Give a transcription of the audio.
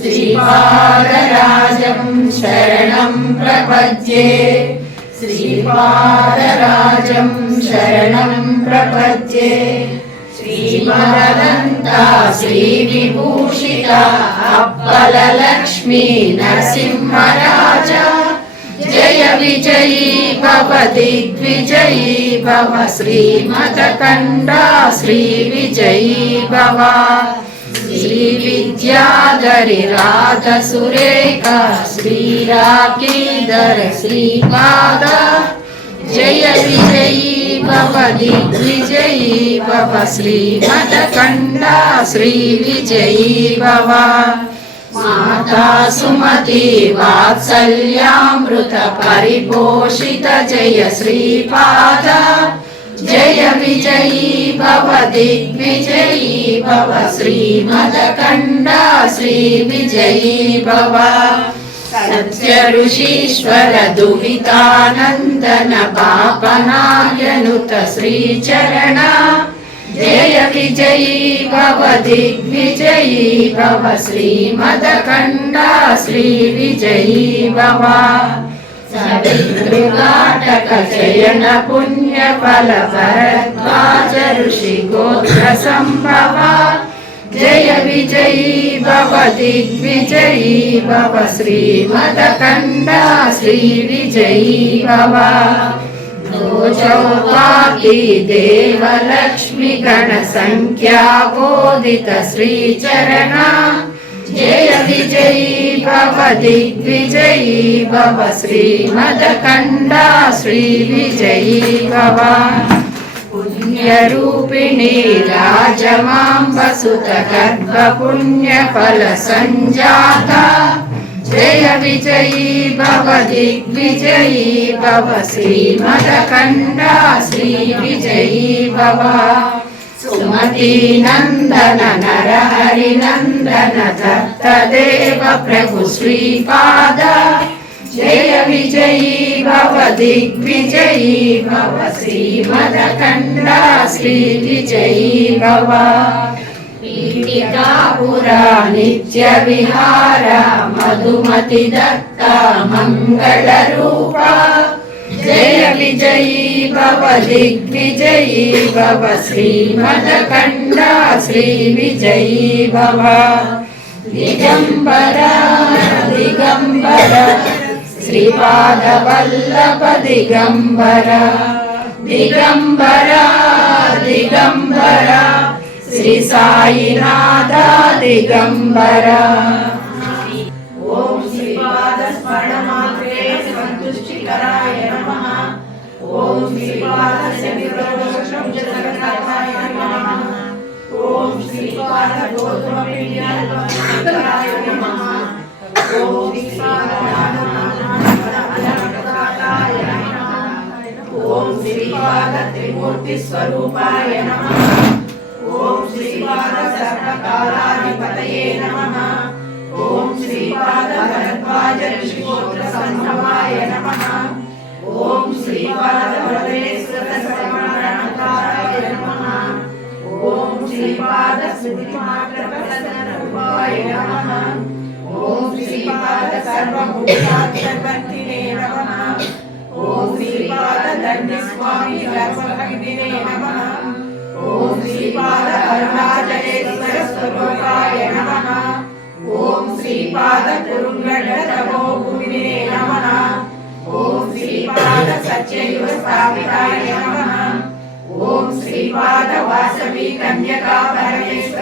श्रीपादराजं शरणं प्रपद्ये श्रीपादराजं शरणं प्रपद्ये श्रीमदन्ता श्रीविभूषिता अप्पललक्ष्मी नरसिंहराजा जय विजयी भव दिग्विजयी भव श्रीमदकण्डा श्रीविजयी भव श्रीविद्याधरि राधसुरेखा श्रीराकीधर श्रीपाद जय विजयी भव दिग्विजयी भव श्रीमदकण्डा श्रीविजयी भव माता सुमति वात्सल्यामृत परिपोषित जय श्रीपाद जय विजयी भव दिग्विजयी भव श्रीमदकण्डा श्रीविजयी भव सत्य ऋषीश्वर दुहितानन्दन पापनायनुत श्रीचरण जय विजयी भव दिग्विजयी भव श्रीमदकण्डा श्रीविजयी भव सवितृकाटक शयन पुण्यफल भरद्वाज ऋषि गोत्र संभव जय विजयी भव दिग्विजयी भव श्रीमदकण्डा श्रीविजयी भव चौपाकी देवलक्ष्मी गणसंख्या बोधित श्रीचरण जय विजयी भव दिग्विजयी भव श्रीमदकण्डा श्रीविजयी भव पुण्यरूपिणी राजमाम्बसुत गर्भ पुण्यफल संजाता जय विजयी भव दिग्विजयी भव श्रीमदकण्डा श्रीविजयी भव सुमती नंदन नरहरि नंदन दत्तदेव प्रभु श्रीपाद जय विजयी भव दिग्विजयी भव श्रीमदकण्डा श्रीविजयी भव पीठिकापुरा नित्य विहार मधुमति दत्ता मंगलरूपा जय विजयी भव दिग्विजयी भव श्रीमदकण्डा श्रीविजयी भव दिगंबरा दिगंबरा श्रीपादवल्लभ दिगंबरा दिगंबरा दिगंबरा श्री साईनाथ दिगंबरा ओम श्रीपाद स्मरणमात्रे संतुष्टिकराय नमः ओम श्रीपाद शनिरोधशब्दसकटाय नमः ओम श्रीपाद गौतमपिण्यल्पकराय नमः ओम श्रीपाद ज्ञाननाथाय नमः ओम श्रीपाद त्रिमूर्ति स्वरूपाय नमः ओम श्रीपाद सर्वकालाधिपतये नमः ओम श्रीपाद भरद्वाज ऋषिगोत्र संभवाय नमः ओम श्रीपाद वरदेश्वर सर्वगणकाराय नमः ओम श्रीपाद स्मृतिमात्र प्रसन्नरूपाय नमः ओम श्रीपाद सर्वभूतात्मवर्तिने नमः ओम श्रीपाद दण्डस्वामी सर्वभक्तिने नमः ओम श्रीपाद अरुणाचलेश्वर स्वरूपाय नमः ओम श्रीपाद कुरुंगडतमो भूमिने नमः ओम श्रीपाद सत्ययुग स्थापिताय नमः ओम श्रीपाद वासवी कन्यका परमेश्वर